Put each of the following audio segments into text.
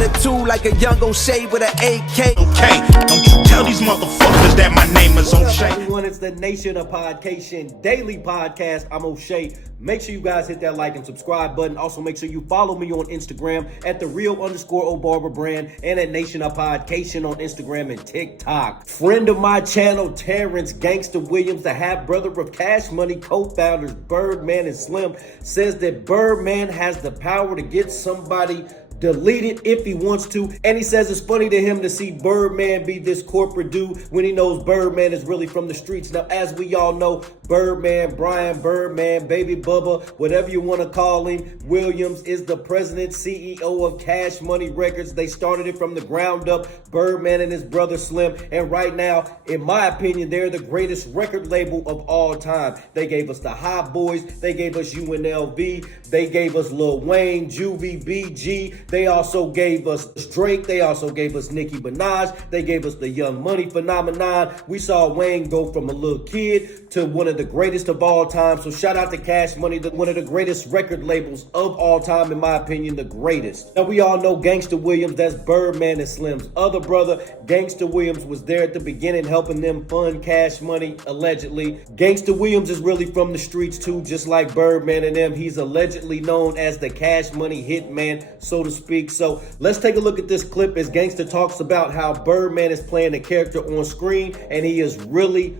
attitude like a young O'Shea with an AK. Okay, don't you tell these motherfuckers that my name is O'Shea. Everyone, it's the Nation of Podcation Daily Podcast. I'm O'Shea. Make sure you guys hit that like and subscribe button. Also, make sure you follow me on Instagram at @the_real_O'Barber and at Nation of Podcation on Instagram and TikTok. Friend of my channel, Terrence Gangsta Williams, the half brother of Cash Money co-founders Birdman and Slim, says that Birdman has the power to get somebody deleted if he wants to, and he says it's funny to him to see Birdman be this corporate dude when he knows Birdman is really from the streets. Now, as we all know, Birdman, Brian Birdman, Baby Bubba, whatever you want to call him, Williams is the president, CEO of Cash Money Records. They started it from the ground up, Birdman and his brother Slim, and right now, in my opinion, they're the greatest record label of all time. They gave us the Hot Boys, they gave us UNLV, they gave us Lil Wayne, Juvie, BG, they also gave us Drake. They also gave us Nicki Minaj. They gave us the Young Money phenomenon. We saw Wayne go from a little kid to one of the greatest of all time. So shout out to Cash Money, one of the greatest record labels of all time, in my opinion, the greatest. Now we all know Gangsta Williams, that's Birdman and Slim's other brother. Gangsta Williams was there at the beginning helping them fund Cash Money, allegedly. Gangsta Williams is really from the streets too, just like Birdman and them. He's allegedly known as the Cash Money hitman, so to speak. So let's take a look at this clip as Gangsta talks about how Birdman is playing a character on screen and he is really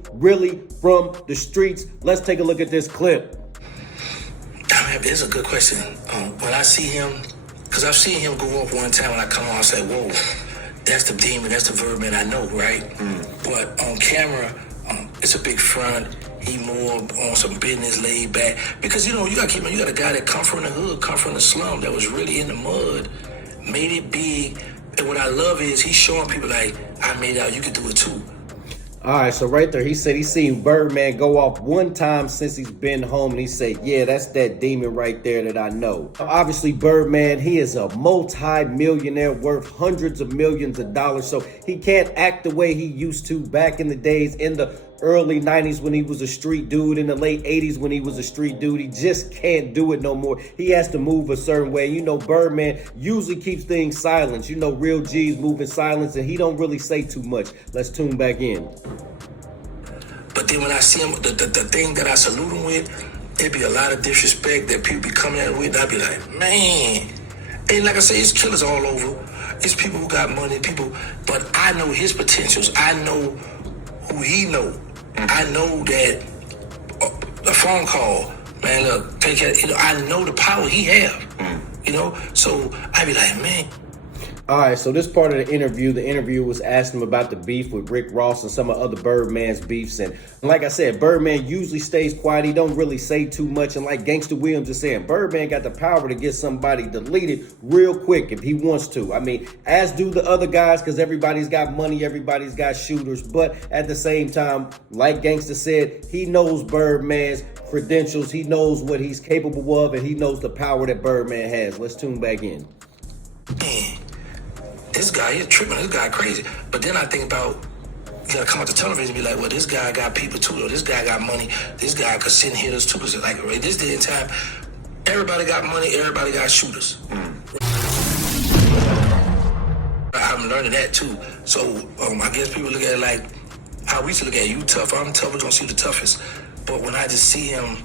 from the streets. Let's take a look at this clip. It's a good question. When I see him, because I've seen him go up one time when I come on, I say, whoa, that's the demon, that's the Birdman I know, right? But on camera, it's a big front. He more on some business, laid back. Because, you got a guy that come from the hood, come from the slum, that was really in the mud, made it big. And what I love is he's showing people like, I made it out, you can do it too. All right, so right there, he said he's seen Birdman go off one time since he's been home, and he said, yeah, that's that demon right there that I know. Obviously, Birdman, he is a multi-millionaire worth hundreds of millions of dollars, so he can't act the way he used to back in the days in the early 90s when he was a street dude, in the late 80s when he was a street dude. He just can't do it no more. He has to move a certain way. Birdman usually keeps things silent. Real G's move in silence, and he don't really say too much. Let's tune back in. But then when I see him, the thing that I salute him with, it'd be a lot of disrespect that people be coming at him with. I'd be like, man. And like I say, it's killers all over. It's people who got money, but I know his potentials. I know who he know. I know that a phone call, man, look, take care. I know the power he have. So I be like, man. All right, so this part of the interview was asking him about the beef with Rick Ross and some of other Birdman's beefs. And like I said, Birdman usually stays quiet. He don't really say too much. And like Gangsta Williams is saying, Birdman got the power to get somebody deleted real quick if he wants to. I mean, as do the other guys, because everybody's got money, everybody's got shooters. But at the same time, like Gangsta said, he knows Birdman's credentials. He knows what he's capable of, and he knows the power that Birdman has. Let's tune back in. Man. This guy, he's tripping. This guy crazy. But then I think about, you gotta come out to television and be like, well, this guy got people too, or this guy got money. This guy could send hitters too. Because like, right, this day and time, everybody got money, everybody got shooters. I'm learning that too. So I guess people look at it like how we used to look at you tough. I'm tough, but don't see the toughest. But when I just see him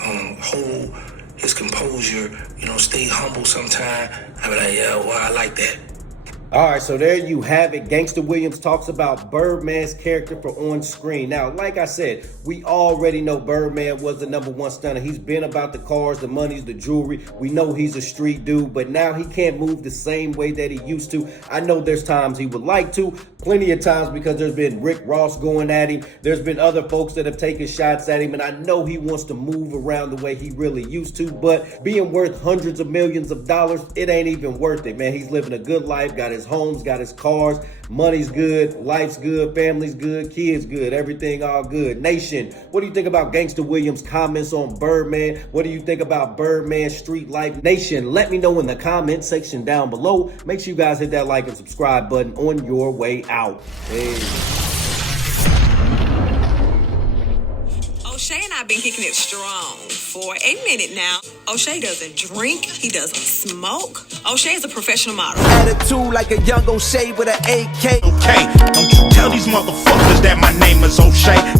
hold his composure, stay humble sometime, I be like, yeah, well, I like that. All right, so there you have it. Gangsta Williams talks about Birdman's character for on screen. Now, like I said, we already know Birdman was the #1 stunner. He's been about the cars, the monies, the jewelry. We know he's a street dude, but now he can't move the same way that he used to. I know there's times he would like to, plenty of times, because there's been Rick Ross going at him. There's been other folks that have taken shots at him, and I know he wants to move around the way he really used to, but being worth hundreds of millions of dollars, it ain't even worth it, man. He's living a good life, got his homes, got his cars, money's good, life's good, family's good, kids good, everything all good. Nation, what do you think about Gangsta Williams' comments on Birdman? What do you think about Birdman's street life? Nation, let me know in the comment section down below. Make sure you guys hit that like and subscribe button on your way out. Hey. O'Shea and I I've been kicking it strong for a minute now. O'Shea doesn't drink. He doesn't smoke. O'Shea is a professional model. Attitude like a young O'Shea with an AK. Okay, don't you tell these motherfuckers that my name is O'Shea.